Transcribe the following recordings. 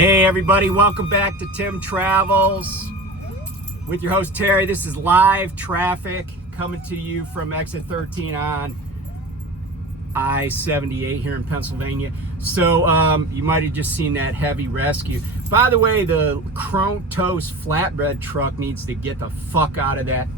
Hey everybody, welcome back to Tim Travels with your host Terry. This is live traffic coming to you from exit 13 on I-78 here in Pennsylvania. So you might have just seen that heavy rescue. By the way, the Crontos flatbed truck needs to get the fuck out of that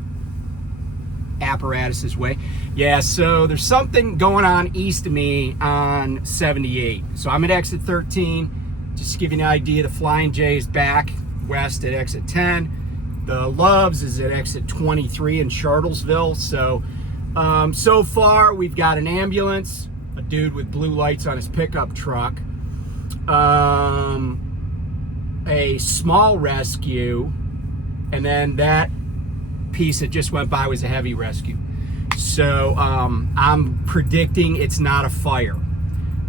apparatus's way. Yeah, so there's something going on east of me on 78. So I'm at exit 13. Just to give you an idea, the Flying J is back west at exit 10. The Loves is at exit 23 in Charlottesville. So so far we've got an ambulance, a dude with blue lights on his pickup truck, a small rescue, and then that piece that just went by was a heavy rescue. So I'm predicting it's not a fire.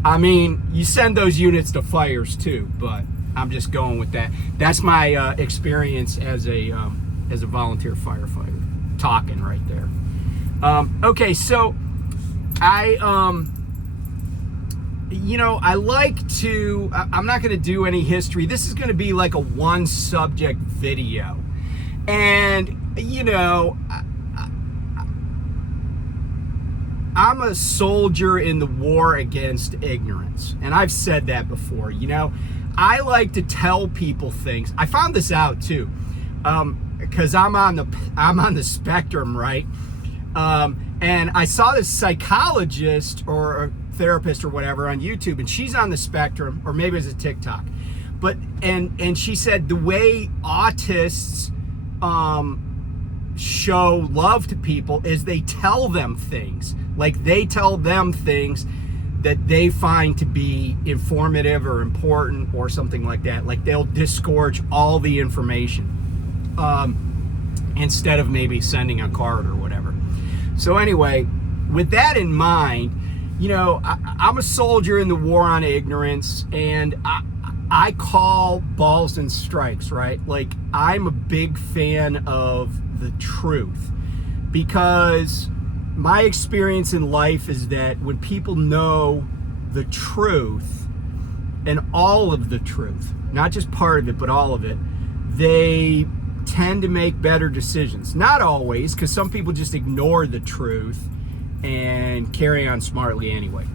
I mean, you send those units to fires too, but I'm just going with that. That's my experience as a volunteer firefighter, talking right there. Okay, so I like to, I'm not going to do any history. This is going to be like a one subject video. And, I'm a soldier in the war against ignorance. And I've said that before, I like to tell people things. I found this out too, because I'm on the spectrum, right? And I saw this psychologist or a therapist or whatever on YouTube, and she's on the spectrum, or maybe it's a TikTok. But and she said the way autists show love to people is they tell them things. Like they tell them things that they find to be informative or important or something like that. Like they'll disgorge all the information instead of maybe sending a card or whatever. So anyway, with that in mind, I'm a soldier in the war on ignorance, and I call balls and strikes, right? Like I'm a big fan of the truth, because my experience in life is that when people know the truth, and all of the truth, not just part of it, but all of it, they tend to make better decisions. Not always, because some people just ignore the truth and carry on smartly anyway.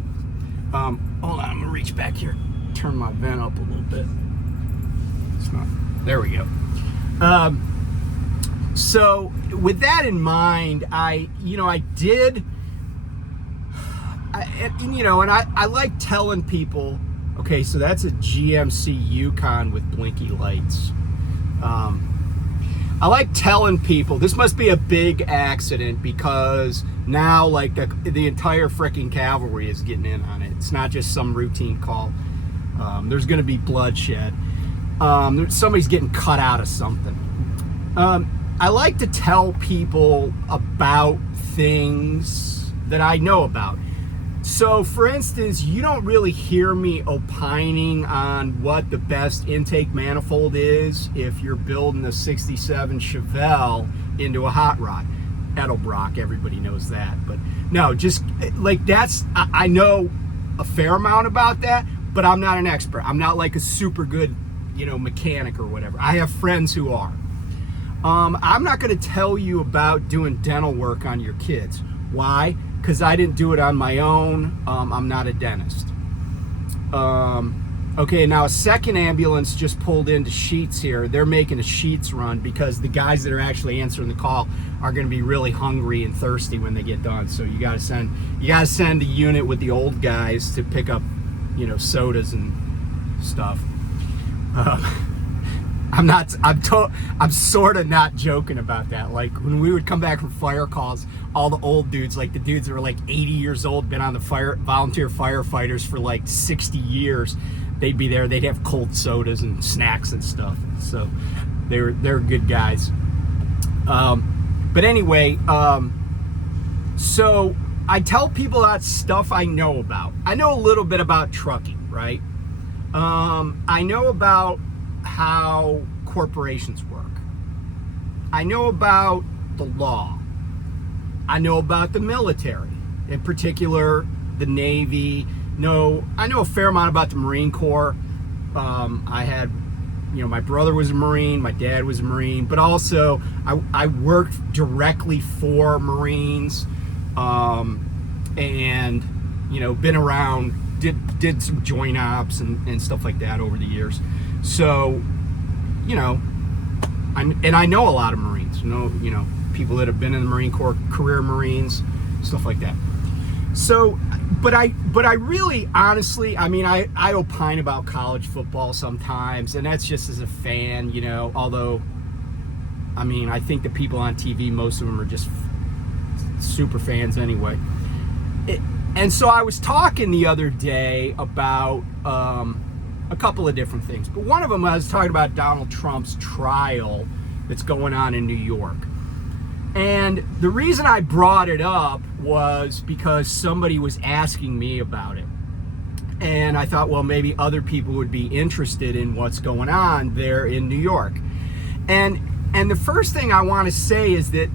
Hold on, I'm gonna reach back here, turn my vent up a little bit. It's not, there we go. So with that in mind, I like telling people, okay, so that's a GMC Yukon with blinky lights. I like telling people this must be a big accident, because now like the entire freaking cavalry is getting in on it. It's not just some routine call. There's going to be bloodshed. Somebody's getting cut out of something. I like to tell people about things that I know about. So, for instance, you don't really hear me opining on what the best intake manifold is if you're building a 67 Chevelle into a hot rod. Edelbrock, everybody knows that. But no, just like I know a fair amount about that, but I'm not an expert. I'm not like a super good, mechanic or whatever. I have friends who are. I'm not going to tell you about doing dental work on your kids. Why? Because I didn't do it on my own. I'm not a dentist. Okay, now a second ambulance just pulled into Sheetz here. They're making a Sheetz run because the guys that are actually answering the call are going to be really hungry and thirsty when they get done. So you got to send the unit with the old guys to pick up, sodas and stuff. I'm sort of not joking about that. Like when we would come back from fire calls, all the old dudes, like the dudes that were like 80 years old, been on the volunteer firefighters for like 60 years, they'd be there. They'd have cold sodas and snacks and stuff. So they're good guys. But anyway, so I tell people that stuff I know about. I know a little bit about trucking, right? I know about how corporations work. I know about the law. I know about the military, in particular the Navy. I know a fair amount about the Marine Corps. I had, my brother was a Marine, my dad was a Marine, but also I worked directly for Marines, and been around, did some joint ops and stuff like that over the years. So, I know a lot of Marines, people that have been in the Marine Corps, career Marines, stuff like that. So, but I really, honestly, I opine about college football sometimes, and that's just as a fan, although, I think the people on TV, most of them are just super fans anyway. And so I was talking the other day about a couple of different things, but one of them I was talking about Donald Trump's trial that's going on in New York. And the reason I brought it up was because somebody was asking me about it. And I thought, well, maybe other people would be interested in what's going on there in New York. And the first thing I want to say is that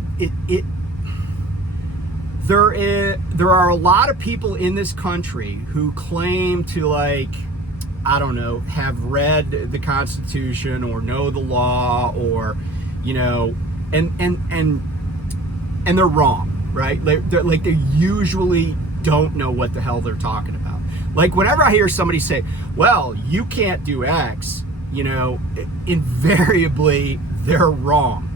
there are a lot of people in this country who claim to, have read the Constitution or know the law, or, and they're wrong, right? They usually don't know what the hell they're talking about. Like, whenever I hear somebody say, well, you can't do X, invariably they're wrong.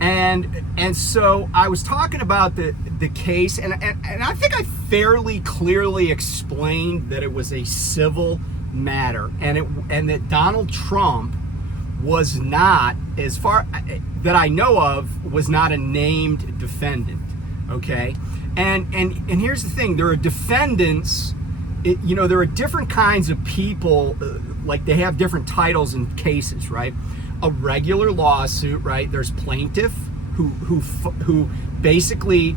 And so I was talking about the case, and I think I fairly clearly explained that it was a civil matter, and that Donald Trump was not, as far that I know of, was not a named defendant. Okay, and here's the thing: there are defendants. There are different kinds of people. Like, they have different titles in cases, right? A regular lawsuit, right? There's plaintiff who basically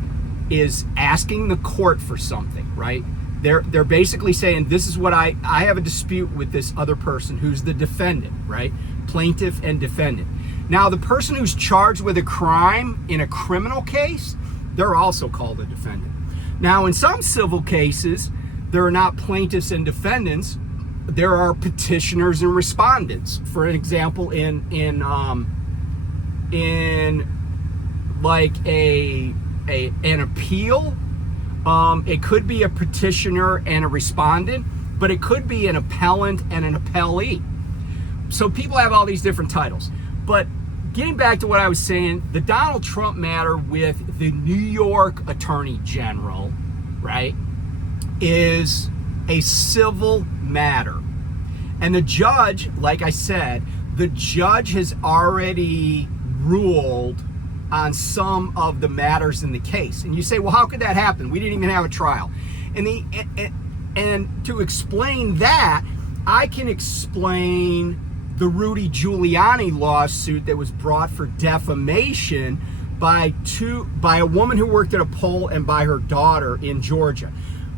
is asking the court for something, right? They're basically saying, this is what I have a dispute with this other person who's the defendant, right? Plaintiff and defendant. Now, the person who's charged with a crime in a criminal case, they're also called a defendant. Now, in some civil cases, there are not plaintiffs and defendants. There are petitioners and respondents. For an example, in like an appeal, it could be a petitioner and a respondent, but it could be an appellant and an appellee. So people have all these different titles. But getting back to what I was saying, the Donald Trump matter with the New York Attorney General, right, is a civil matter. And the judge, like I said, the judge has already ruled on some of the matters in the case. And you say, well, how could that happen? We didn't even have a trial. And to explain that, I can explain the Rudy Giuliani lawsuit that was brought for defamation by a woman who worked at a poll and by her daughter in Georgia.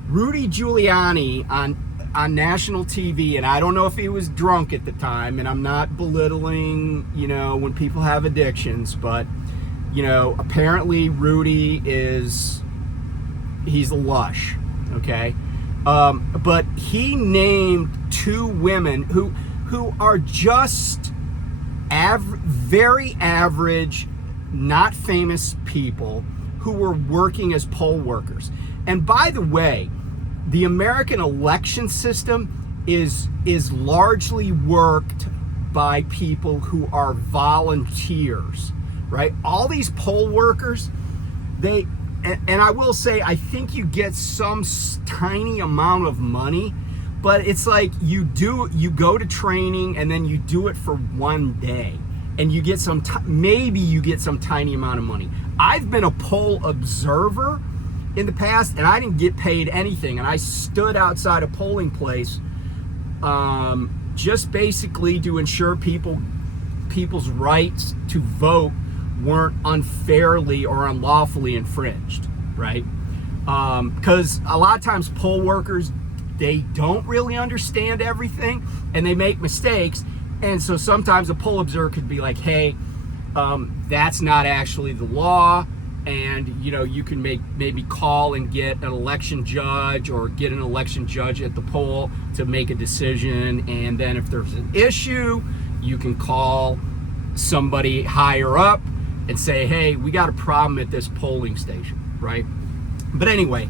Rudy Giuliani on national TV, and I don't know if he was drunk at the time, and I'm not belittling, when people have addictions, but, apparently Rudy he's a lush, okay? But he named two women who are just very average, not famous people who were working as poll workers. And by the way, the American election system is largely worked by people who are volunteers, right? All these poll workers, and I will say, I think you get some tiny amount of money, but it's like you go to training and then you do it for one day, and you get maybe you get some tiny amount of money. I've been a poll observer in the past, and I didn't get paid anything, and I stood outside a polling place just basically to ensure people's rights to vote weren't unfairly or unlawfully infringed, right? Because a lot of times poll workers, they don't really understand everything, and they make mistakes, and so sometimes a poll observer could be like, hey, that's not actually the law, and you can maybe call and get an election judge or get an election judge at the poll to make a decision. And then if there's an issue, you can call somebody higher up and say, hey, we got a problem at this polling station, right? But anyway,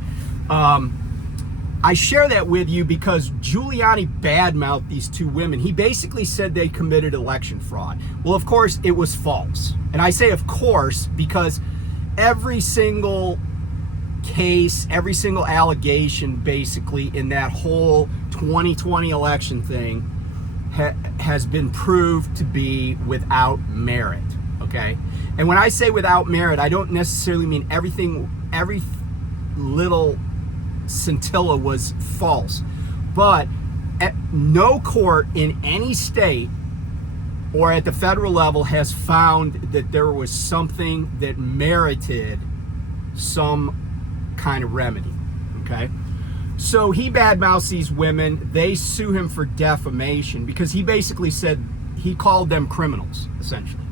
I share that with you because Giuliani badmouthed these two women. He basically said they committed election fraud. Well, of course, it was false. And I say of course because every single case, every single allegation basically in that whole 2020 election thing has been proved to be without merit, okay? And when I say without merit, I don't necessarily mean every little scintilla was false, but no court in any state or at the federal level has found that there was something that merited some kind of remedy, okay? So he badmouths these women. They sue him for defamation because he basically said he called them criminals, essentially.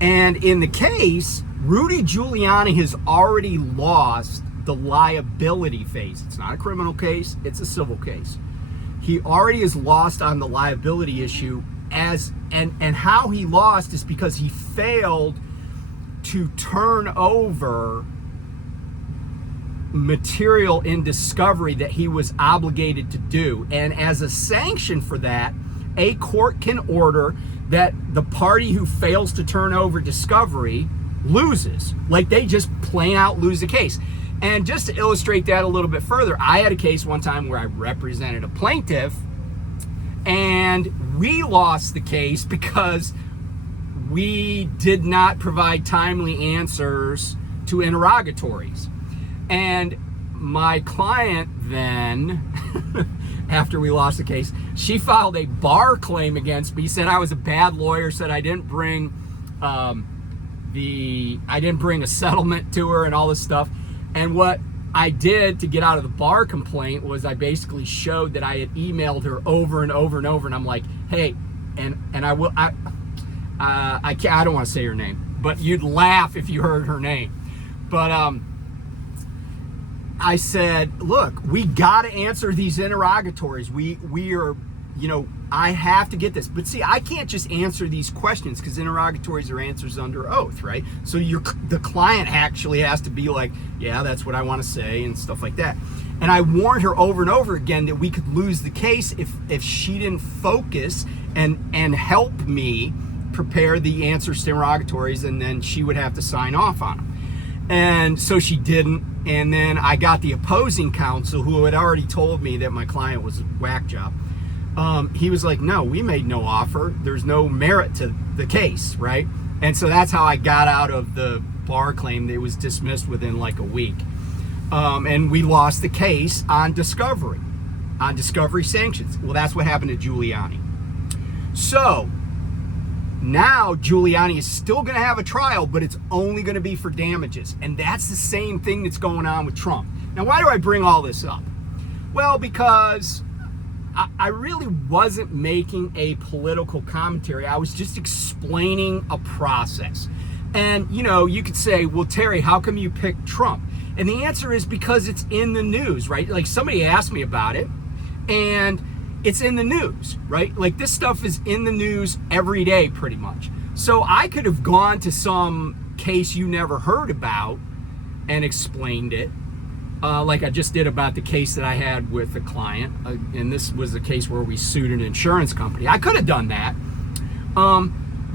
And in the case, Rudy Giuliani has already lost the liability phase. It's not a criminal case, it's a civil case. He already has lost on the liability issue, and how he lost is because he failed to turn over material in discovery that he was obligated to do. And as a sanction for that, a court can order that the party who fails to turn over discovery loses. Like they just plain out lose the case. And just to illustrate that a little bit further, I had a case one time where I represented a plaintiff and we lost the case because we did not provide timely answers to interrogatories. And my client then, after we lost the case, she filed a bar claim against me, said I was a bad lawyer, said I didn't bring a settlement to her and all this stuff. And what I did to get out of the bar complaint was I basically showed that I had emailed her over and over and over, and I'm like, hey, and I don't want to say her name, but you'd laugh if you heard her name. But I said, look, we got to answer these interrogatories. We are, I have to get this. But see, I can't just answer these questions because interrogatories are answers under oath, right? So the client actually has to be like, yeah, that's what I want to say and stuff like that. And I warned her over and over again that we could lose the case if she didn't focus and help me prepare the answers to interrogatories, and then she would have to sign off on them. And so she didn't. And then I got the opposing counsel who had already told me that my client was a whack job. He was like, no, we made no offer. There's no merit to the case, right? And so that's how I got out of the bar claim that was dismissed within like a week. And we lost the case on discovery sanctions. Well, that's what happened to Giuliani. So now Giuliani is still going to have a trial, but it's only going to be for damages. And that's the same thing that's going on with Trump. Now, why do I bring all this up? Well, because I really wasn't making a political commentary. I was just explaining a process. And, you could say, well, Terry, how come you picked Trump? And the answer is because it's in the news, right? Like somebody asked me about it, and it's in the news, right? Like this stuff is in the news every day pretty much. So I could have gone to some case you never heard about and explained it, like I just did about the case that I had with a client. And this was a case where we sued an insurance company. I could have done that.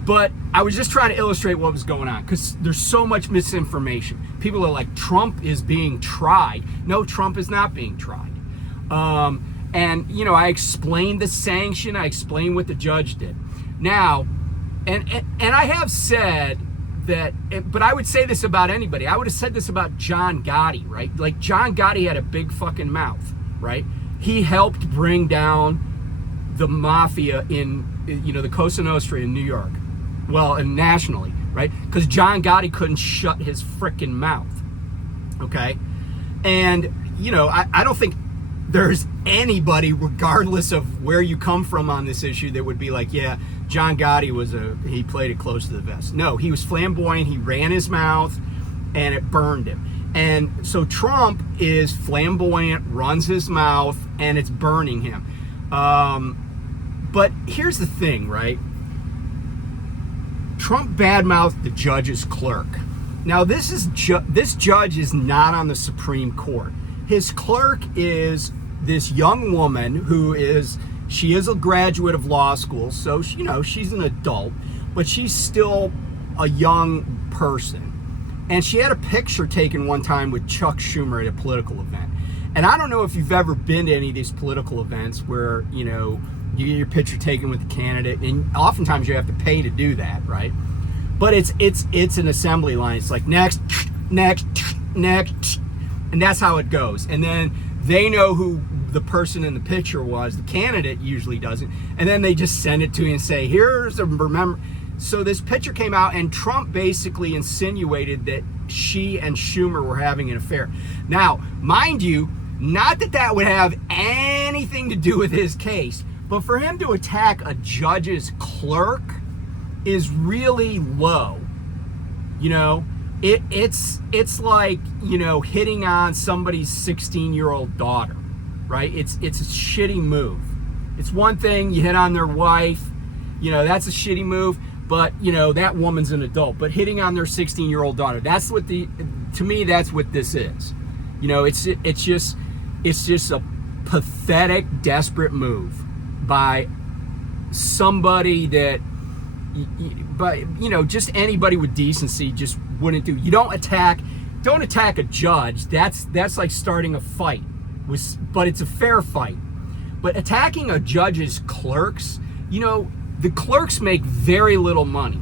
But I was just trying to illustrate what was going on because there's so much misinformation. People are like, Trump is being tried. No, Trump is not being tried. And, I explained the sanction. I explained what the judge did. Now, and I have said that, but I would say this about anybody. I would have said this about John Gotti, right? Like John Gotti had a big fucking mouth, right? He helped bring down the mafia in, the Cosa Nostra in New York. Well, and nationally, right? Because John Gotti couldn't shut his frickin' mouth, okay? And, I don't think there's anybody, regardless of where you come from on this issue, that would be like, yeah, John Gotti he played it close to the vest. No, he was flamboyant. He ran his mouth. and it burned him. And so Trump is flamboyant, runs his mouth, and it's burning him. But here's the thing, right? Trump badmouthed the judge's clerk. Now, this judge is not on the Supreme Court. His clerk is this young woman she is a graduate of law school, so she's an adult, but she's still a young person. And she had a picture taken one time with Chuck Schumer at a political event. And I don't know if you've ever been to any of these political events where, you get your picture taken with the candidate, and oftentimes you have to pay to do that, right? But it's an assembly line. It's like next, next, next, and that's how it goes. And then they know who the person in the picture was. The candidate usually doesn't. And then they just send it to you and say, here's a remember. So this picture came out, and Trump basically insinuated that she and Schumer were having an affair. Now, mind you, not that that would have anything to do with his case, but for him to attack a judge's clerk is really low. It's like, hitting on somebody's 16-year-old daughter, right? It's a shitty move. It's one thing, you hit on their wife, that's a shitty move, but, that woman's an adult. But hitting on their 16-year-old daughter, to me, that's what this is. It's just a pathetic, desperate move by somebody that, just anybody with decency just wouldn't do. You don't attack a judge. That's like starting a fight, but it's a fair fight. But attacking a judge's clerks, the clerks make very little money.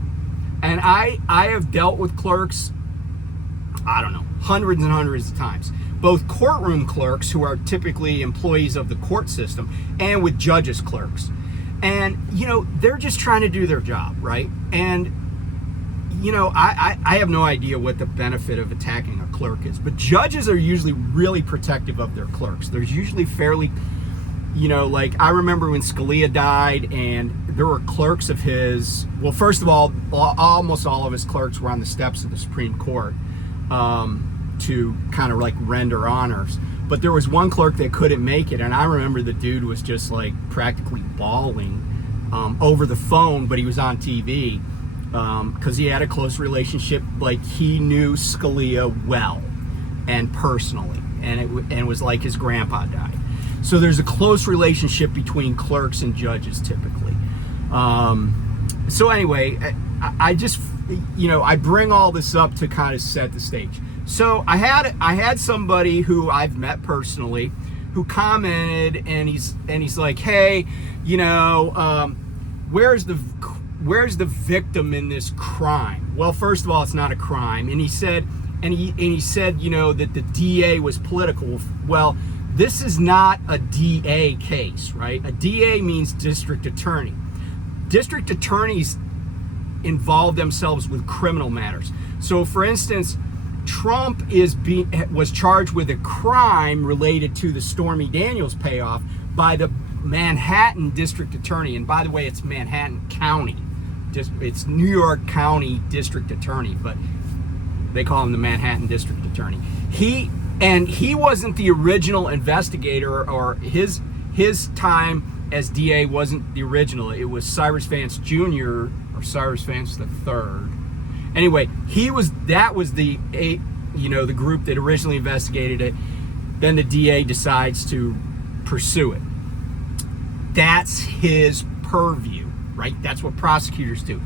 And I have dealt with clerks, I don't know, hundreds and hundreds of times. Both courtroom clerks, who are typically employees of the court system, and with judges' clerks. And, they're just trying to do their job, right? And, I have no idea what the benefit of attacking a clerk is. But judges are usually really protective of their clerks. There's usually fairly, like I remember when Scalia died, and there were clerks of his. Well, first of all, almost all of his clerks were on the steps of the Supreme Court to kind of like render honors. But there was one clerk that couldn't make it, and I remember the dude was just like practically bawling over the phone, but he was on TV because he had a close relationship. Like, he knew Scalia well and personally, and it was like his grandpa died. So there's a close relationship between clerks and judges typically. So anyway, I just, I bring all this up to kind of set the stage. So I had somebody who I've met personally who commented, and he's like, hey, where's the victim in this crime? Well, first of all, it's not a crime. And he said that the DA was political. Well, this is not a DA case, right? A DA means district attorney. District attorneys involve themselves with criminal matters. So, for instance, Trump was charged with a crime related to the Stormy Daniels payoff by the Manhattan District Attorney. And by the way, it's Manhattan County. It's New York County District Attorney, but they call him the Manhattan District Attorney. He wasn't the original investigator, or his time as DA wasn't the original. It was Cyrus Vance Jr. or Cyrus Vance III. Anyway, that was the group that originally investigated it. Then the DA decides to pursue it. That's his purview, right? That's what prosecutors do.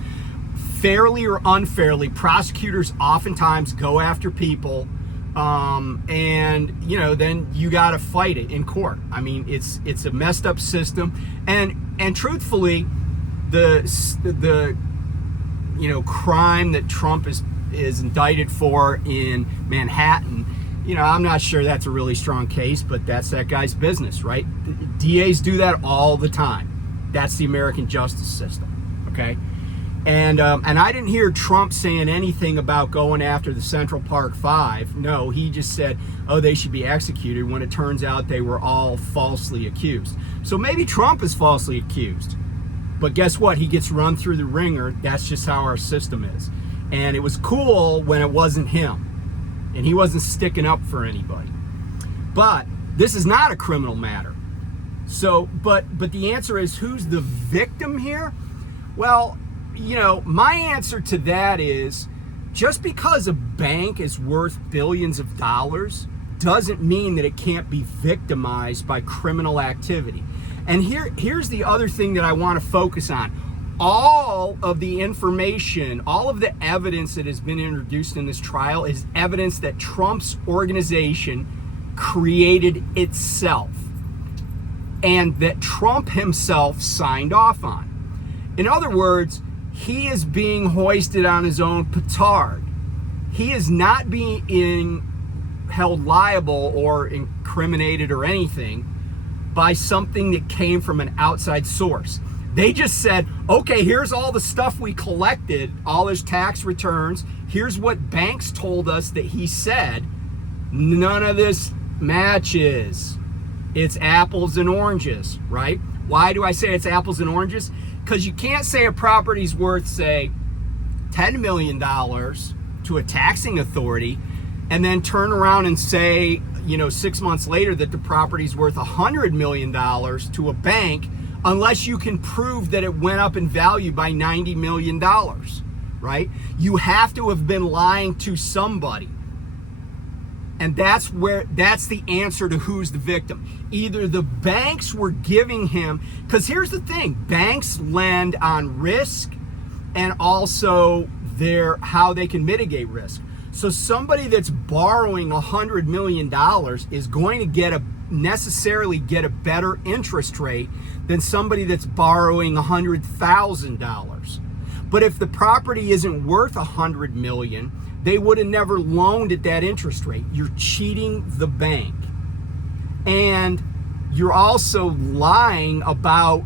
Fairly or unfairly, prosecutors oftentimes go after people, and then you got to fight it in court. I mean, it's a messed up system, and truthfully, the crime that Trump is indicted for in Manhattan, I'm not sure that's a really strong case, but that's that guy's business, right? DAs do that all the time. That's the American justice system, okay? And I didn't hear Trump saying anything about going after the Central Park Five. No, he just said, oh, they should be executed, when it turns out they were all falsely accused. So maybe Trump is falsely accused. But guess what? He gets run through the ringer. That's just how our system is. And it was cool when it wasn't him. and he wasn't sticking up for anybody. But this is not a criminal matter. So, but the answer is, who's the victim here? Well, you know, my answer to that is, just because a bank is worth billions of dollars doesn't mean that it can't be victimized by criminal activity. And here's the other thing that I want to focus on. All of the information, all of the evidence that has been introduced in this trial is evidence that Trump's organization created itself and that Trump himself signed off on. In other words, he is being hoisted on his own petard. He is not being held liable or incriminated or anything by something that came from an outside source. They just said, okay, here's all the stuff we collected, all his tax returns. Here's what banks told us that he said. None of this matches. It's apples and oranges, right? Why do I say it's apples and oranges? Because you can't say a property's worth, say, $10 million to a taxing authority and then turn around and say, you know, 6 months later that the property's worth $100 million to a bank, unless you can prove that it went up in value by $90 million, right? You have to have been lying to somebody. And that's the answer to who's the victim. Either the banks were giving him, because here's the thing, banks lend on risk and also how they can mitigate risk. So somebody that's borrowing $100 million is going to necessarily get a better interest rate than somebody that's borrowing $100,000. But if the property isn't worth $100 million, they would have never loaned at that interest rate. You're cheating the bank. And you're also lying about,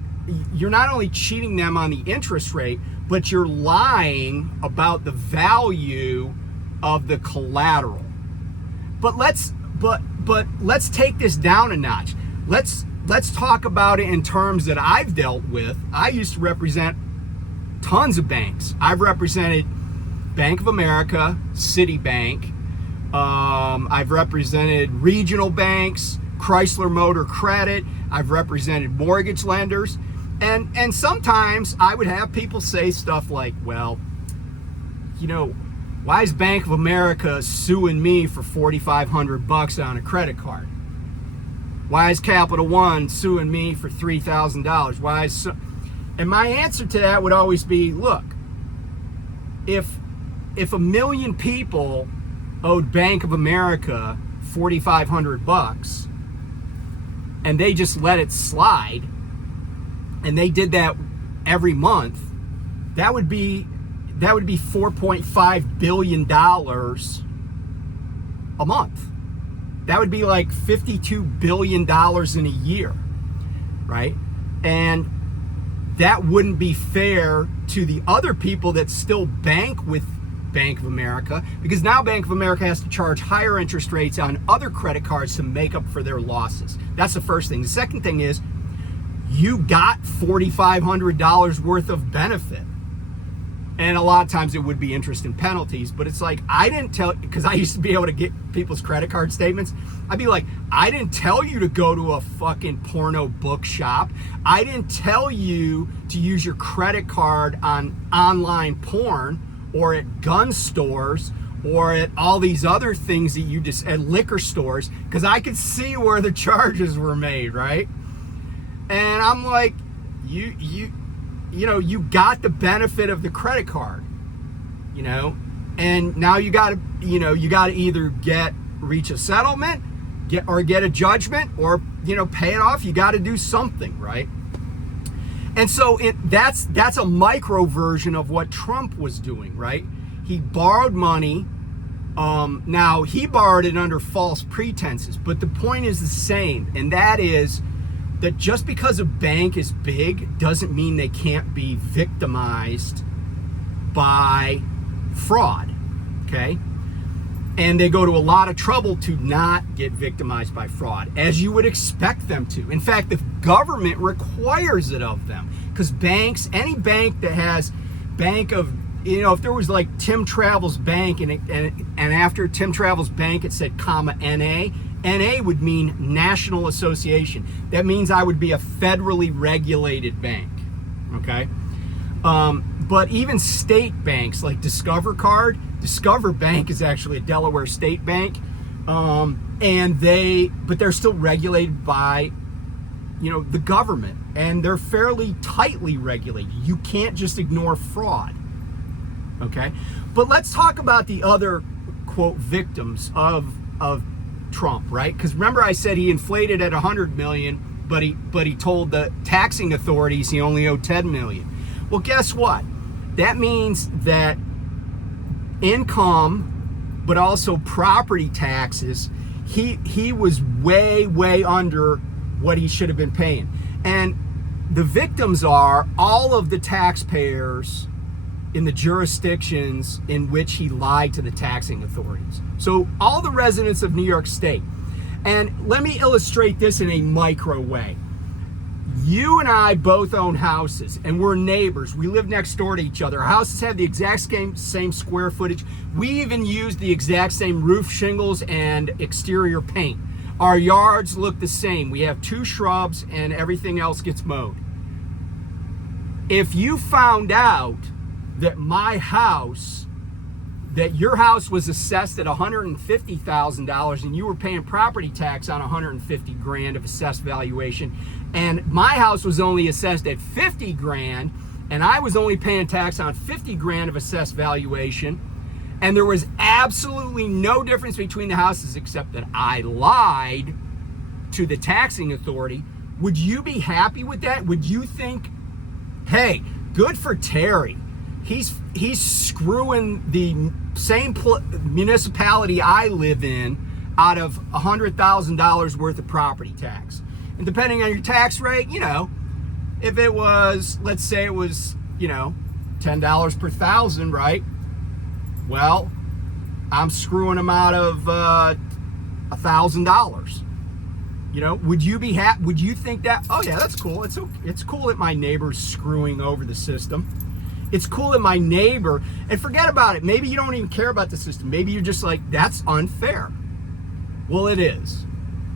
you're not only cheating them on the interest rate, but you're lying about the value of the collateral. But let's take this down a notch. Let's talk about it in terms that I've dealt with. I used to represent tons of banks. I've represented Bank of America, Citibank. I've represented regional banks, Chrysler Motor Credit. I've represented mortgage lenders. And sometimes I would have people say stuff like, well, you know, why is Bank of America suing me for $4,500 on a credit card? Why is Capital One suing me for $3,000? And my answer to that would always be, look, if 1 million people owed Bank of America $4,500 and they just let it slide, and they did that every month, that would be $4.5 billion a month. That would be like $52 billion in a year, right? And that wouldn't be fair to the other people that still bank with Bank of America, because now Bank of America has to charge higher interest rates on other credit cards to make up for their losses. That's the first thing. The second thing is, you got $4,500 worth of benefit. And a lot of times it would be interest and penalties, but it's like, I didn't tell, because I used to be able to get people's credit card statements. I'd be like, I didn't tell you to go to a fucking porno bookshop. I didn't tell you to use your credit card on online porn or at gun stores or at all these other things that you just, at liquor stores, because I could see where the charges were made, right? And I'm like, you know, you got the benefit of the credit card, you know, and now you got to either reach a settlement, get a judgment, or, you know, pay it off. You got to do something, right? And so that's a micro version of what Trump was doing, right? He borrowed money. Now he borrowed it under false pretenses, but the point is the same, and that is that just because a bank is big doesn't mean they can't be victimized by fraud, okay? And they go to a lot of trouble to not get victimized by fraud, as you would expect them to. In fact, the government requires it of them, because banks, any bank that has Bank of if there was like Tim Travel's Bank and after Tim Travel's Bank it said comma NA, NA would mean National Association. That means I would be a federally regulated bank, okay? But even state banks like Discover Bank is actually a Delaware state bank, but they're still regulated by, the government, and they're fairly tightly regulated. You can't just ignore fraud, okay? But let's talk about the other, quote, victims of Trump, right? Because remember I said he inflated at 100 million, but he told the taxing authorities he only owed 10 million. Well, guess what? That means that income, but also property taxes, he was way under what he should have been paying. And the victims are all of the taxpayers in the jurisdictions in which he lied to the taxing authorities. So all the residents of New York State. And let me illustrate this in a micro way. You and I both own houses, and we're neighbors. We live next door to each other. Our houses have the exact same square footage. We even use the exact same roof shingles and exterior paint. Our yards look the same. We have 2 shrubs, and everything else gets mowed. If you found out that that your house was assessed at $150,000 and you were paying property tax on $150,000 of assessed valuation, and my house was only assessed at $50,000 and I was only paying tax on $50,000 of assessed valuation, and there was absolutely no difference between the houses except that I lied to the taxing authority, would you be happy with that? Would you think, hey, good for Terry? He's screwing the same municipality I live in out of $100,000 worth of property tax. And depending on your tax rate, if it was, let's say it was, $10 per thousand, right? Well, I'm screwing him out of $1,000. Would you be happy? Would you think that, oh yeah, that's cool. It's cool that my neighbor's screwing over the system. It's cool that my neighbor, and forget about it. Maybe you don't even care about the system. Maybe you're just like, that's unfair. Well, it is.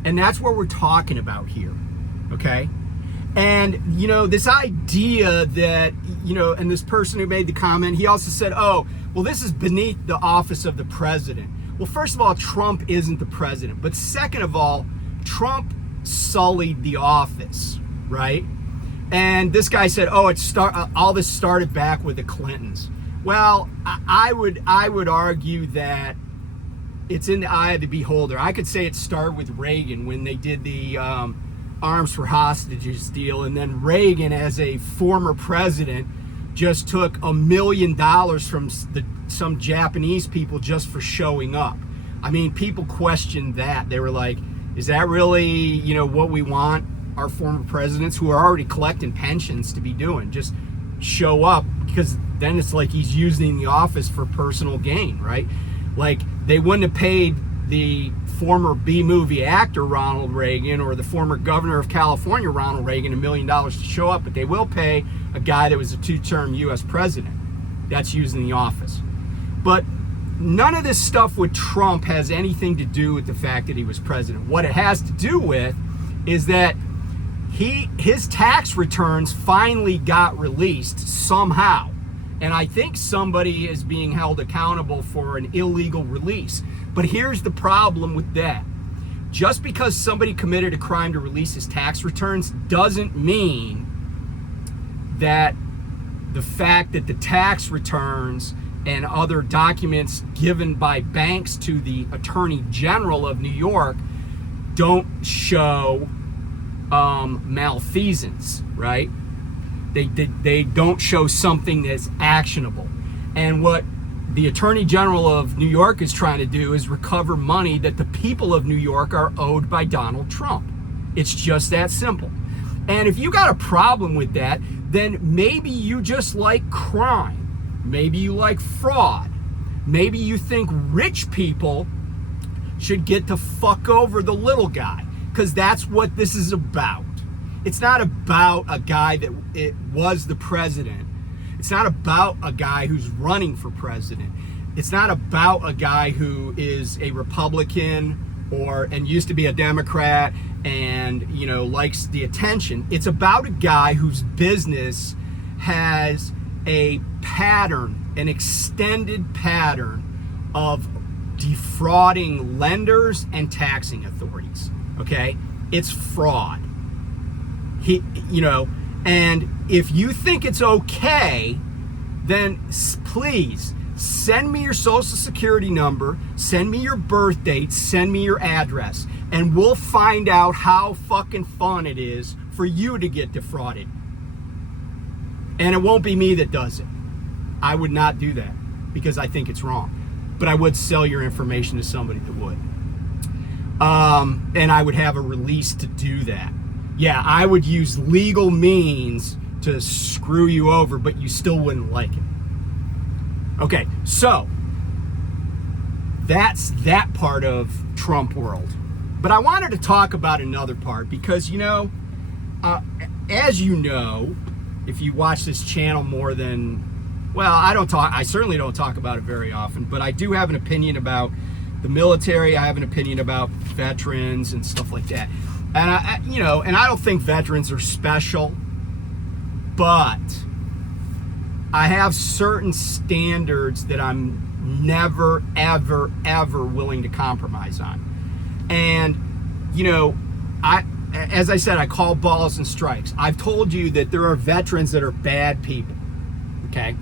And that's what we're talking about here. Okay? And, this idea that, and this person who made the comment, he also said, oh, well, this is beneath the office of the president. Well, first of all, Trump isn't the president. But second of all, Trump sullied the office, right? And this guy said, oh, all this started back with the Clintons. Well, I would argue that it's in the eye of the beholder. I could say it started with Reagan when they did the arms for hostages deal, and then Reagan, as a former president, just took $1 million from some Japanese people just for showing up. I mean, people questioned that. They were like, is that really, what we want our former presidents, who are already collecting pensions, to be doing? Just show up, because then it's like he's using the office for personal gain, right? Like, they wouldn't have paid the former B-movie actor Ronald Reagan or the former governor of California Ronald Reagan $1 million to show up, but they will pay a guy that was a 2-term U.S. president. That's using the office. But none of this stuff with Trump has anything to do with the fact that he was president. What it has to do with is that his tax returns finally got released somehow. And I think somebody is being held accountable for an illegal release. But here's the problem with that. Just because somebody committed a crime to release his tax returns doesn't mean that the fact that the tax returns and other documents given by banks to the Attorney General of New York don't show malfeasance, right? They don't show something that's actionable. And what the Attorney General of New York is trying to do is recover money that the people of New York are owed by Donald Trump. It's just that simple. And if you got a problem with that, then maybe you just like crime. Maybe you like fraud. Maybe you think rich people should get to fuck over the little guy, because that's what this is about. It's not about a guy that it was the president. It's not about a guy who's running for president. It's not about a guy who is a Republican and used to be a Democrat and, you know, likes the attention. It's about a guy whose business has a pattern, an extended pattern of defrauding lenders and taxing authorities. Okay? It's fraud. And if you think it's okay, then please send me your social security number, send me your birth date, send me your address, and we'll find out how fucking fun it is for you to get defrauded. And it won't be me that does it. I would not do that because I think it's wrong. But I would sell your information to somebody that would. And I would have a release to do that. Yeah, I would use legal means to screw you over, but you still wouldn't like it. Okay, so that's that part of Trump world. But I wanted to talk about another part because, as you know, if you watch this channel more than, well, I certainly don't talk about it very often, but I do have an opinion about the military. I have an opinion about veterans and stuff like that. And I don't think veterans are special, but I have certain standards that I'm never, ever, ever willing to compromise on. And, as I said, I call balls and strikes. I've told you that there are veterans that are bad people, okay?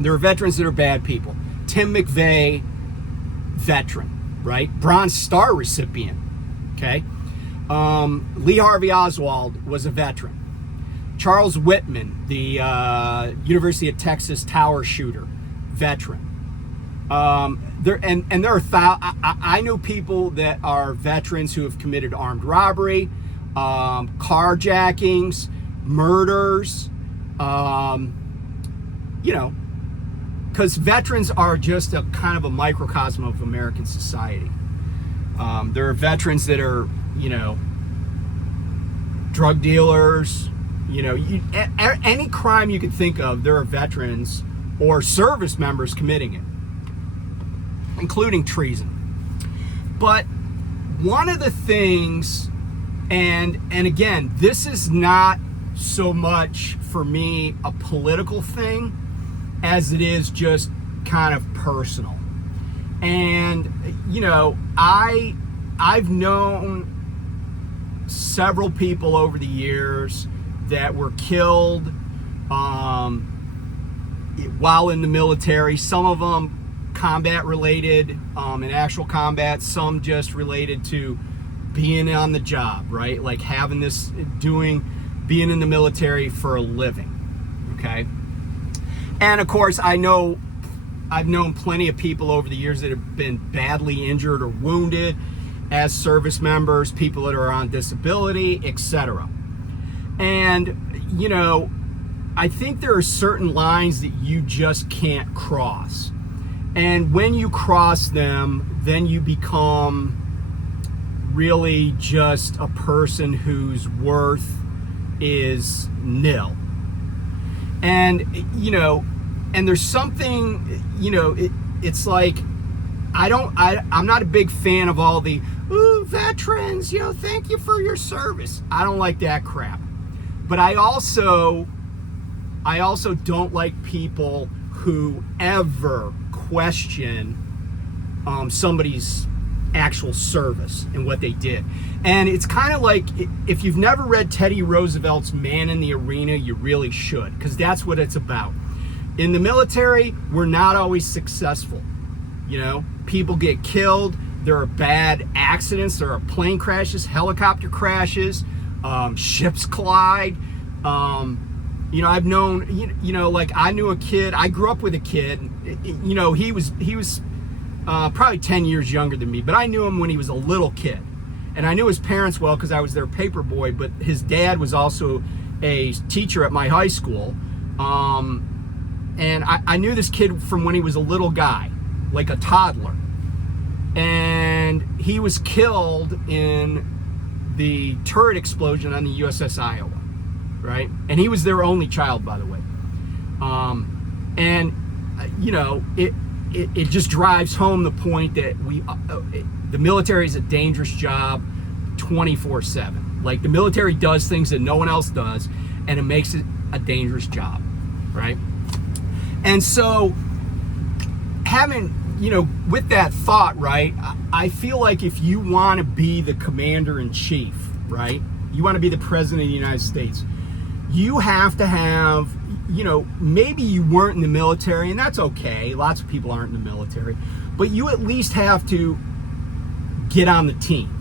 There are veterans that are bad people. Tim McVeigh, veteran, right? Bronze Star recipient, okay? Lee Harvey Oswald was a veteran. Charles Whitman, the University of Texas tower shooter, veteran. I know people that are veterans who have committed armed robbery, carjackings, murders, because veterans are just a kind of a microcosm of American society. There are veterans that are, drug dealers, any crime you could think of, there are veterans or service members committing it, including treason. But one of the things, and again, this is not so much for me a political thing as it is just kind of personal. And, I've known several people over the years that were killed while in the military. Some of them combat related, in actual combat, some just related to being on the job, right? Like being in the military for a living, okay? And of course, I've known plenty of people over the years that have been badly injured or wounded as service members, people that are on disability, etc. And, I think there are certain lines that you just can't cross. And when you cross them, then you become really just a person whose worth is nil. And, and there's something, it's like, I'm not a big fan of all the, ooh, veterans, thank you for your service. I don't like that crap. But I also don't like people who ever question somebody's actual service and what they did. And it's kind of like, if you've never read Teddy Roosevelt's Man in the Arena, you really should, because that's what it's about. In the military, we're not always successful. People get killed. There are bad accidents. There are plane crashes, helicopter crashes, ships collide. I've known, like I knew a kid. I grew up with a kid. He was probably 10 years younger than me, but I knew him when he was a little kid, and I knew his parents well because I was their paper boy. But his dad was also a teacher at my high school, and I knew this kid from when he was a little guy, like a toddler. And he was killed in the turret explosion on the USS Iowa, right? And he was their only child, by the way. And it just drives home the point that the military is a dangerous job 24/7. Like, the military does things that no one else does, and it makes it a dangerous job, right? And so with that thought, right, I feel like if you want to be the commander-in-chief, right, you want to be the president of the United States, you have to have, maybe you weren't in the military, and that's okay. Lots of people aren't in the military. But you at least have to get on the team.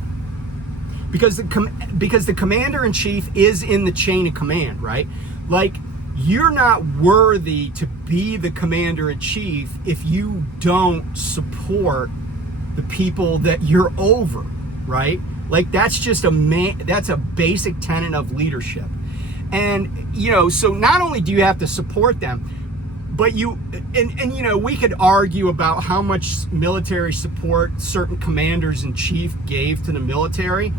Because the commander-in-chief is in the chain of command, right? Like, you're not worthy to be the commander-in-chief if you don't support the people that you're over, right? Like, that's just that's a basic tenet of leadership. And, so not only do you have to support them, but we could argue about how much military support certain commanders-in-chief gave to the military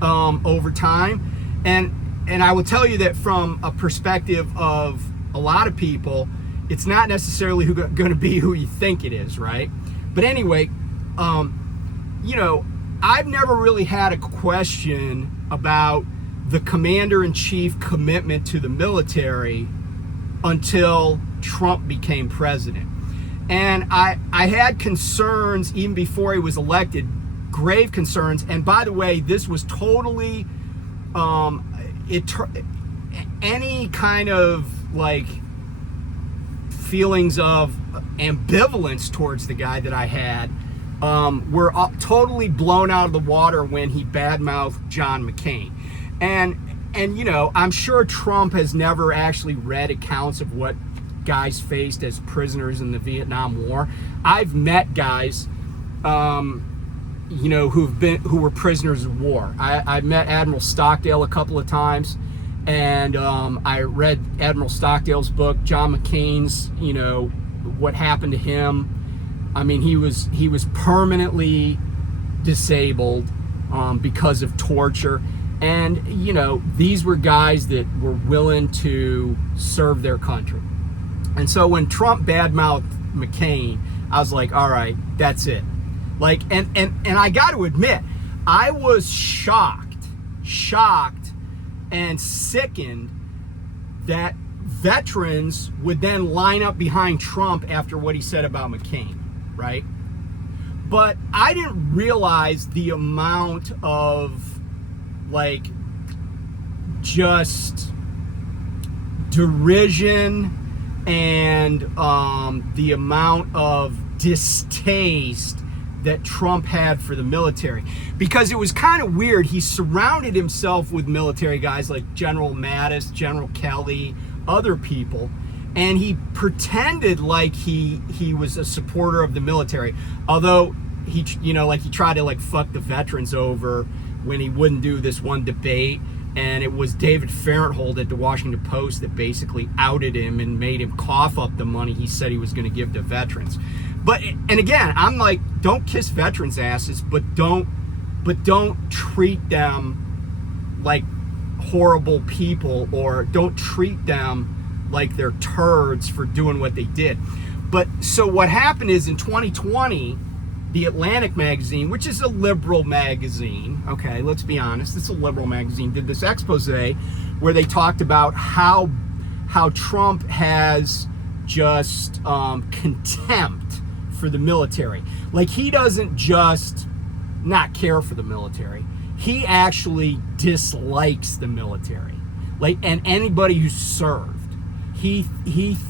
over time. And I will tell you that from a perspective of a lot of people, it's not necessarily going to be who you think it is, right? But anyway, I've never really had a question about the commander-in-chief commitment to the military until Trump became president. And I had concerns even before he was elected, grave concerns. And by the way, this was totally any kind of like feelings of ambivalence towards the guy that I had were totally blown out of the water when he badmouthed John McCain. And I'm sure Trump has never actually read accounts of what guys faced as prisoners in the Vietnam War. I've met guys who were prisoners of war. I met Admiral Stockdale a couple of times, and I read Admiral Stockdale's book, John McCain's, what happened to him. I mean, he was permanently disabled because of torture. And, these were guys that were willing to serve their country. And so when Trump badmouthed McCain, I was like, all right, that's it. Like, and I got to admit, I was shocked and sickened that veterans would then line up behind Trump after what he said about McCain, right? But I didn't realize the amount of, like, just derision and the amount of distaste that Trump had for the military, because it was kind of weird. He surrounded himself with military guys like General Mattis, General Kelly, other people, and he pretended like he was a supporter of the military, although he tried to like fuck the veterans over when he wouldn't do this one debate. And it was David Fairholt at the Washington Post that basically outed him and made him cough up the money he said he was going to give to veterans. And again, I'm like, don't kiss veterans' asses, but don't treat them like horrible people, or don't treat them like they're turds for doing what they did. But so what happened is in 2020, the Atlantic magazine, which is a liberal magazine, okay, let's be honest, it's a liberal magazine, did this expose where they talked about how Trump has just contempt for the military. Like, he doesn't just not care for the military, he actually dislikes the military, like, and anybody who served. He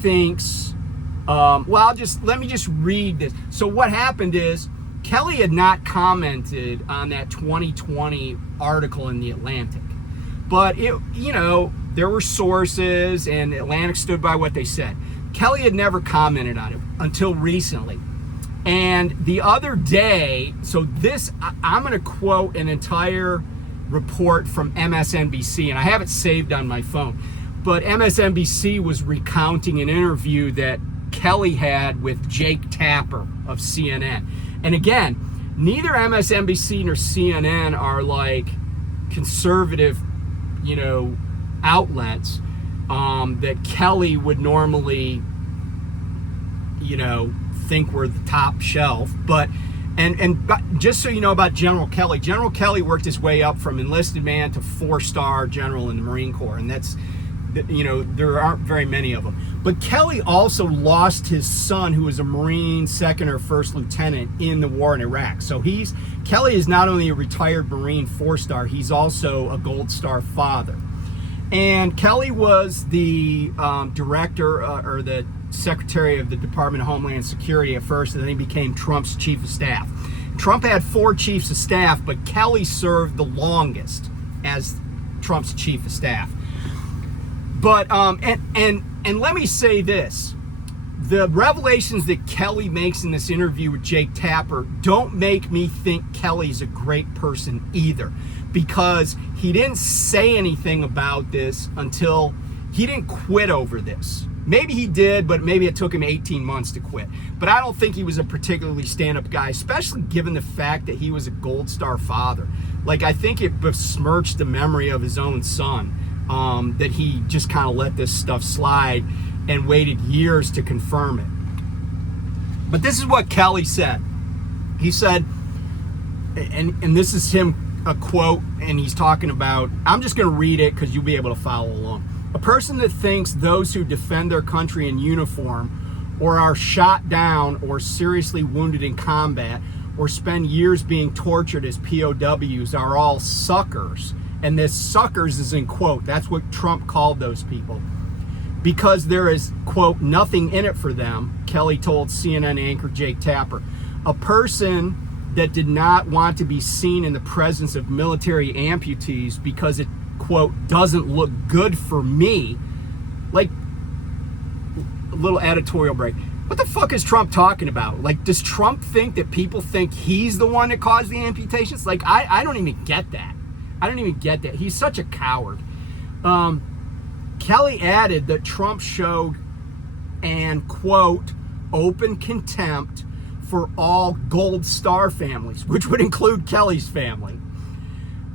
thinks, let me just read this. So what happened is, Kelly had not commented on that 2020 article in the Atlantic, but there were sources, and Atlantic stood by what they said. Kelly had never commented on it until recently. And the other day, I'm going to quote an entire report from MSNBC, and I have it saved on my phone, but MSNBC was recounting an interview that Kelly had with Jake Tapper of CNN. And again, neither MSNBC nor CNN are like conservative, outlets. that Kelly would normally, think were the top shelf. But just so you know about General Kelly worked his way up from enlisted man to 4-star general in the Marine Corps, and that's, there aren't very many of them. But Kelly also lost his son, who was a Marine second or first lieutenant in the war in Iraq. So Kelly is not only a retired Marine 4-star, he's also a Gold Star father. And Kelly was the director or the secretary of the Department of Homeland Security at first, and then he became Trump's chief of staff. Trump had 4 chiefs of staff, but Kelly served the longest as Trump's chief of staff. But and let me say this: the revelations that Kelly makes in this interview with Jake Tapper don't make me think Kelly's a great person either, because he didn't say anything about this until he didn't quit over this. Maybe he did, but maybe it took him 18 months to quit. But I don't think he was a particularly stand-up guy, especially given the fact that he was a Gold Star father. Like, I think it besmirched the memory of his own son, that he just kind of let this stuff slide and waited years to confirm it. But this is what Kelly said. He said, and this is him, a quote, and he's talking about, I'm just going to read it because you'll be able to follow along. A person that thinks those who defend their country in uniform or are shot down or seriously wounded in combat or spend years being tortured as POWs are all suckers. And this suckers is in quote. That's what Trump called those people. Because there is, quote, nothing in it for them, Kelly told CNN anchor Jake Tapper. A person that did not want to be seen in the presence of military amputees because it, quote, doesn't look good for me. Like, a little editorial break. What the fuck is Trump talking about? Like, does Trump think that people think he's the one that caused the amputations? Like, I don't even get that. I don't even get that. He's such a coward. Kelly added that Trump showed an, quote, open contempt for all Gold Star families, which would include Kelly's family.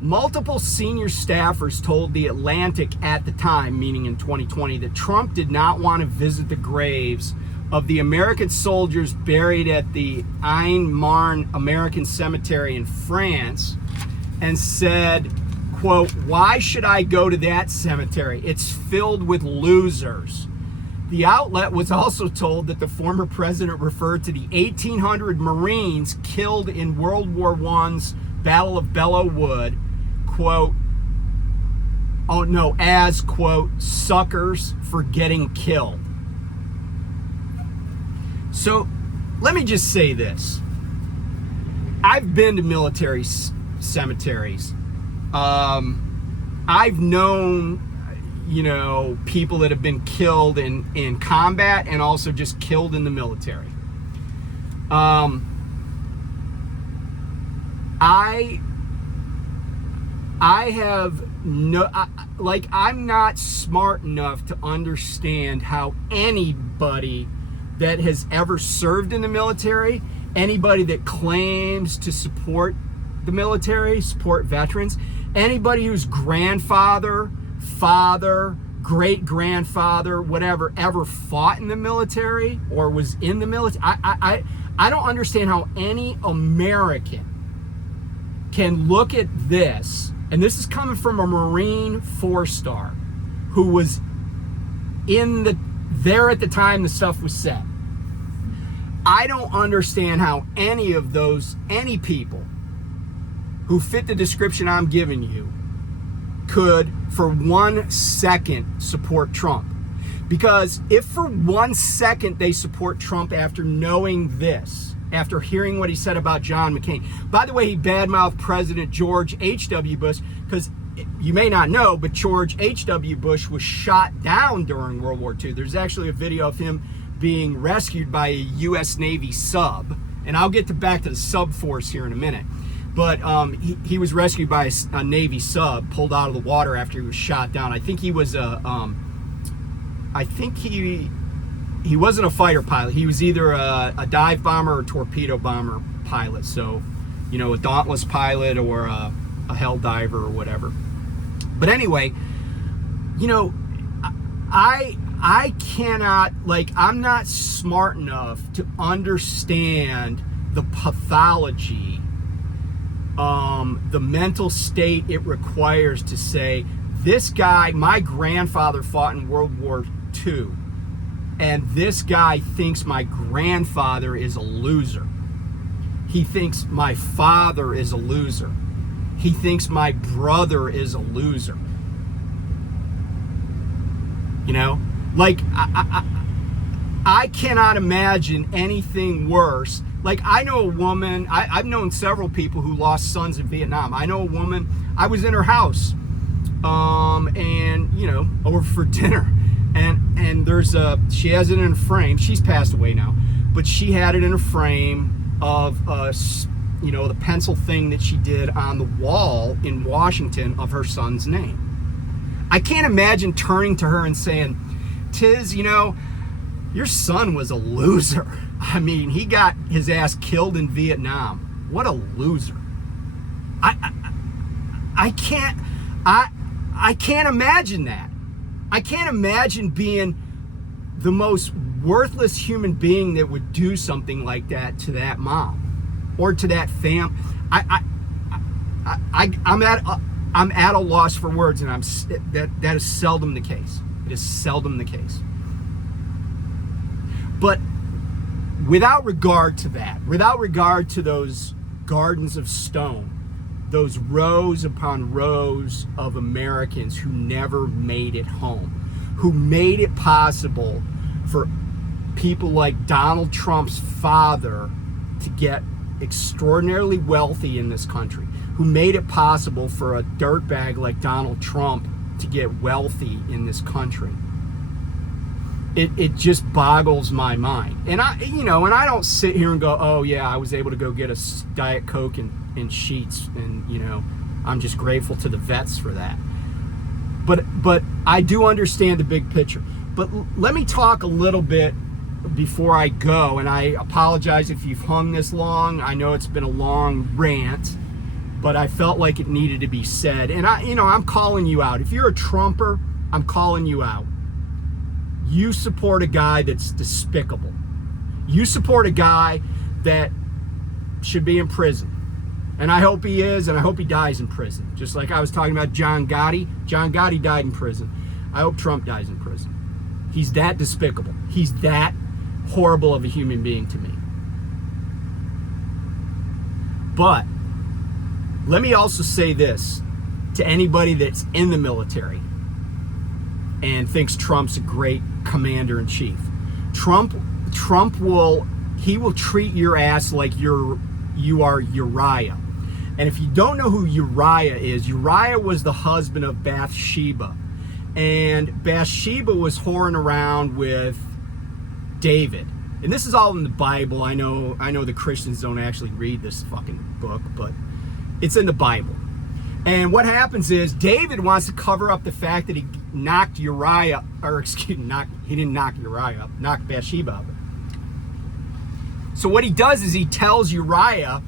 Multiple senior staffers told The Atlantic at the time, meaning in 2020, that Trump did not want to visit the graves of the American soldiers buried at the Ain Marne American Cemetery in France, and said, quote, why should I go to that cemetery? It's filled with losers. The outlet was also told that the former president referred to the 1,800 Marines killed in World War I's Battle of Belleau Wood, quote, as, quote, suckers for getting killed. So let me just say this. I've been to military cemeteries. I've known, people that have been killed in combat and also just killed in the military. I have I'm not smart enough to understand how anybody that has ever served in the military, anybody that claims to support the military, support veterans, anybody whose grandfather, father, great-grandfather, whatever, ever fought in the military or was in the military. I don't understand how any American can look at this, and this is coming from a Marine 4-star who was there at the time the stuff was said. I don't understand how any people who fit the description I'm giving you could for 1 second support Trump. Because if for 1 second they support Trump after knowing this, after hearing what he said about John McCain. By the way, he badmouthed President George H.W. Bush, because you may not know, but George H.W. Bush was shot down during World War II. There's actually a video of him being rescued by a U.S. Navy sub. And I'll get back to the sub force here in a minute. But he was rescued by a Navy sub, pulled out of the water after he was shot down. I think he was he wasn't a fighter pilot. He was either a dive bomber or torpedo bomber pilot. So, a Dauntless pilot or a hell diver or whatever. But anyway, I cannot, like, I'm not smart enough to understand the pathology, the mental state it requires to say, this guy, my grandfather fought in World War II, and this guy thinks my grandfather is a loser. He thinks my father is a loser. He thinks my brother is a loser. You know? Like, I cannot imagine anything worse. Like, I know a woman, I've known several people who lost sons in Vietnam. I know a woman, I was in her house, and, you know, over for dinner. And there's she has it in a frame. She's passed away now, but she had it in a frame of, you know, the pencil thing that she did on the wall in Washington of her son's name. I can't imagine turning to her and saying, Tiz, you know, your son was a loser. I mean, he got his ass killed in Vietnam. What a loser. I can't imagine that. I can't imagine being the most worthless human being that would do something like that to that mom or to that fam. I'm at a loss for words, and that is seldom the case. It is seldom the case. But without regard to that, without regard to those gardens of stone, those rows upon rows of Americans who never made it home, who made it possible for people like Donald Trump's father to get extraordinarily wealthy in this country, who made it possible for a dirtbag like Donald Trump to get wealthy in this country. It just boggles my mind. And I don't sit here and go, oh yeah, I was able to go get a Diet Coke and Sheets, and, you know, I'm just grateful to the vets for that. But I do understand the big picture. But let me talk a little bit before I go, and I apologize if you've hung this long. I know it's been a long rant, but I felt like it needed to be said. And I'm calling you out. If you're a Trumper, I'm calling you out. You support a guy that's despicable. You support a guy that should be in prison. And I hope he is, and I hope he dies in prison. Just like I was talking about John Gotti. John Gotti died in prison. I hope Trump dies in prison. He's that despicable. He's that horrible of a human being to me. But let me also say this to anybody that's in the military and thinks Trump's a great commander-in-chief. Trump will treat your ass like you are Uriah. And if you don't know who Uriah is, Uriah was the husband of Bathsheba. And Bathsheba was whoring around with David. And this is all in the Bible. I know the Christians don't actually read this fucking book, but it's in the Bible. And what happens is David wants to cover up the fact that he knocked Uriah, or excuse me, he didn't knock Uriah up, knocked Bathsheba up. So what he does is he tells Uriah,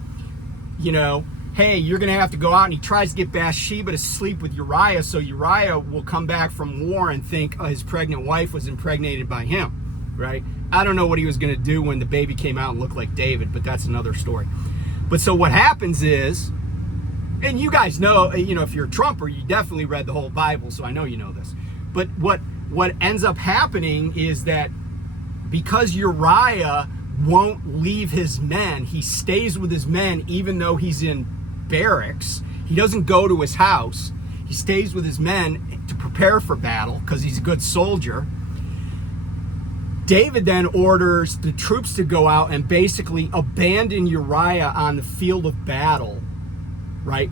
you know, hey, you're going to have to go out, and he tries to get Bathsheba to sleep with Uriah so Uriah will come back from war and think his pregnant wife was impregnated by him, right? I don't know what he was going to do when the baby came out and looked like David, but that's another story. But so what happens is, and you guys know, you know, if you're a Trumper, you definitely read the whole Bible, so I know you know this. But what ends up happening is that because Uriah won't leave his men, he stays with his men even though he's in barracks. He doesn't go to his house. He stays with his men to prepare for battle because he's a good soldier. David then orders the troops to go out and basically abandon Uriah on the field of battle, right?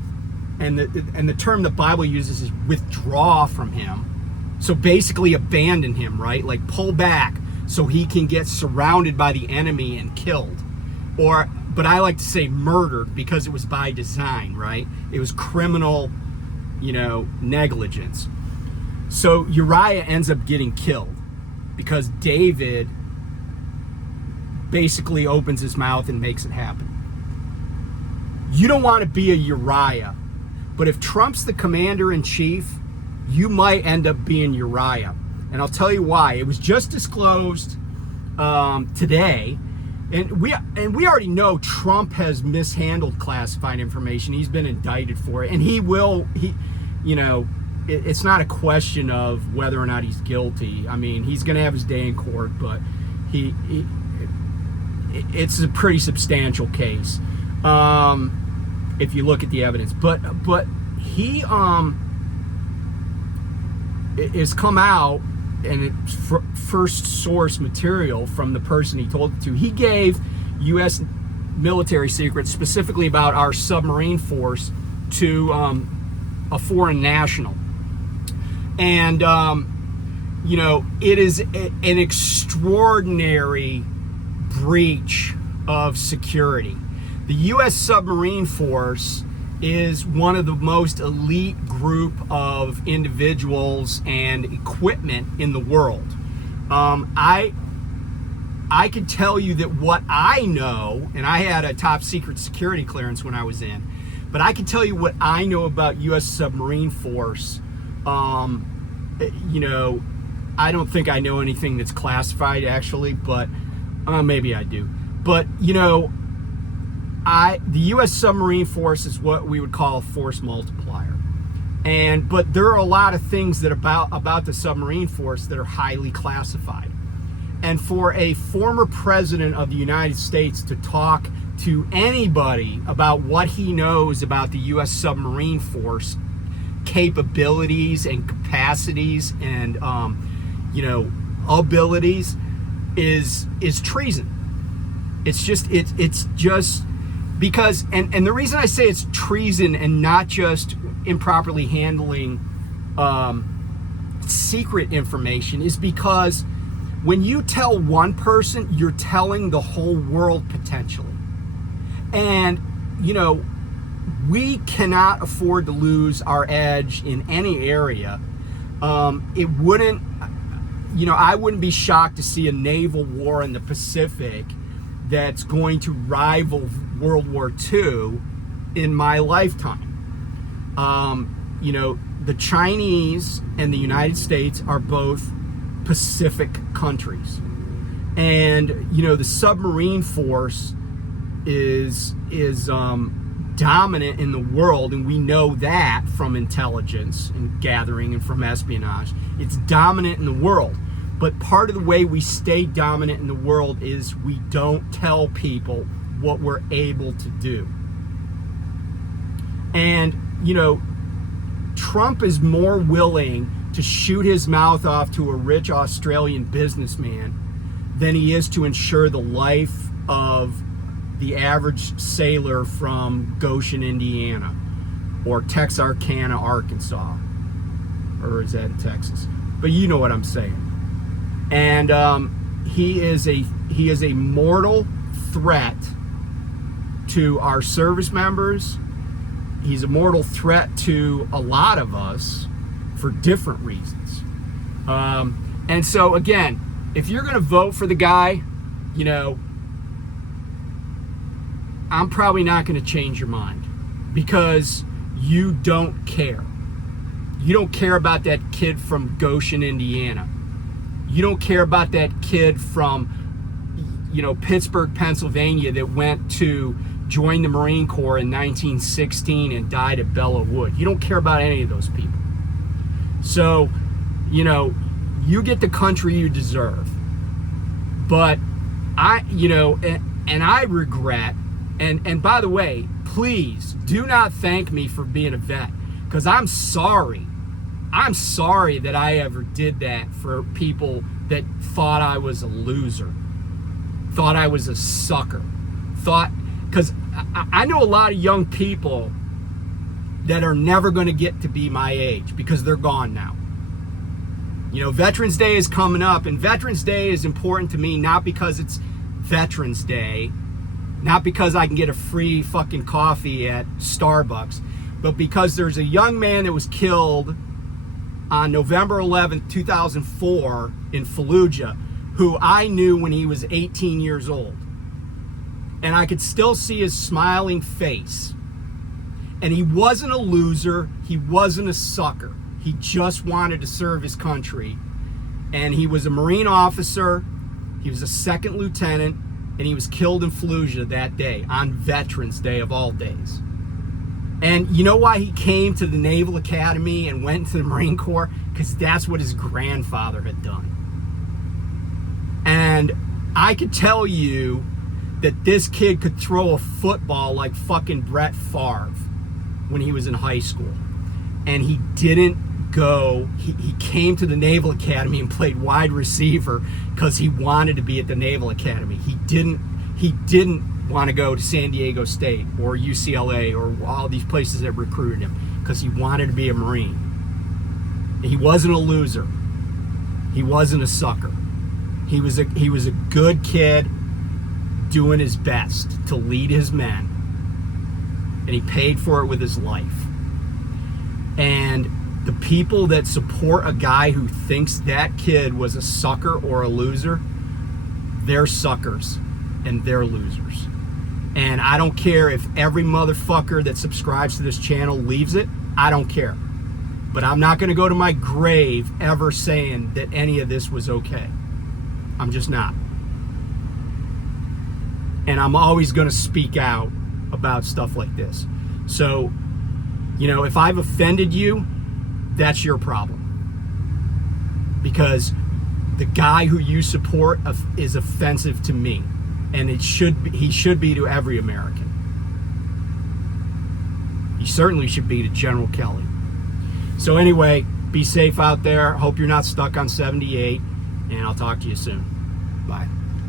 And the term the Bible uses is withdraw from him. So basically abandon him, right? Like pull back so he can get surrounded by the enemy and killed. But I like to say murdered because it was by design, right? It was criminal, you know, negligence. So Uriah ends up getting killed because David basically opens his mouth and makes it happen. You don't want to be a Uriah, but if Trump's the commander-in-chief, you might end up being Uriah. And I'll tell you why. It was just disclosed today. And we already know Trump has mishandled classified information. He's been indicted for it. And it's not a question of whether or not he's guilty. I mean, he's going to have his day in court, but it's a pretty substantial case if you look at the evidence. But he has come out, and it's first source material from the person he told it to. He gave U.S. military secrets specifically about our submarine force to a foreign national. And, it is an extraordinary breach of security. The U.S. submarine force is one of the most elite group of individuals and equipment in the world. I can tell you that what I know, and I had a top secret security clearance when I was in, but I can tell you what I know about U.S. submarine force. I don't think I know anything that's classified actually, but maybe I do. But the U.S. submarine force is what we would call a force multiplier, but there are a lot of things that about the submarine force that are highly classified. And for a former president of the United States to talk to anybody about what he knows about the U.S. submarine force capabilities and capacities and abilities is treason. It's just because, and the reason I say it's treason and not just improperly handling secret information is because when you tell one person, you're telling the whole world potentially. And we cannot afford to lose our edge in any area. I wouldn't be shocked to see a naval war in the Pacific that's going to rival World War II in my lifetime. The Chinese and the United States are both Pacific countries. And, the submarine force is dominant in the world, and we know that from intelligence and gathering and from espionage. It's dominant in the world. But part of the way we stay dominant in the world is we don't tell people what we're able to do. And, Trump is more willing to shoot his mouth off to a rich Australian businessman than he is to ensure the life of the average sailor from Goshen, Indiana, or Texarkana, Arkansas, or is that in Texas? But you know what I'm saying. And he is a mortal threat to our service members. He's a mortal threat to a lot of us for different reasons. And so again, if you're going to vote for the guy, I'm probably not going to change your mind because you don't care. You don't care about that kid from Goshen, Indiana. You don't care about that kid from, Pittsburgh, Pennsylvania that went to join the Marine Corps in 1916 and died at Belleau Wood. You don't care about any of those people. So, you get the country you deserve. But I regret. And by the way, please do not thank me for being a vet, because I'm sorry. I'm sorry that I ever did that for people that thought I was a loser, thought I was a sucker, because I know a lot of young people that are never going to get to be my age because they're gone now. Veterans Day is coming up, and Veterans Day is important to me not because it's Veterans Day, not because I can get a free fucking coffee at Starbucks, but because there's a young man that was killed on November 11th, 2004 in Fallujah, who I knew when he was 18 years old. And I could still see his smiling face. And he wasn't a loser. He wasn't a sucker. He just wanted to serve his country. And he was a Marine officer. He was a second lieutenant, and he was killed in Fallujah that day, on Veterans Day of all days. And you know why he came to the Naval Academy and went to the Marine Corps? Because that's what his grandfather had done. And I could tell you that this kid could throw a football like fucking Brett Favre when he was in high school. And he didn't go, he came to the Naval Academy and played wide receiver because he wanted to be at the Naval Academy. He didn't want to go to San Diego State or UCLA or all these places that recruited him because he wanted to be a Marine. He wasn't a loser. He wasn't a sucker. He was a good kid doing his best to lead his men, and he paid for it with his life. And the people that support a guy who thinks that kid was a sucker or a loser, they're suckers and they're losers. And I don't care if every motherfucker that subscribes to this channel leaves it. I don't care. But I'm not going to go to my grave ever saying that any of this was okay. I'm just not. And I'm always going to speak out about stuff like this. So, you know, if I've offended you, that's your problem. Because the guy who you support is offensive to me. And he should be to every American. He certainly should be to General Kelly. So anyway, be safe out there. Hope you're not stuck on 78. And I'll talk to you soon. Bye.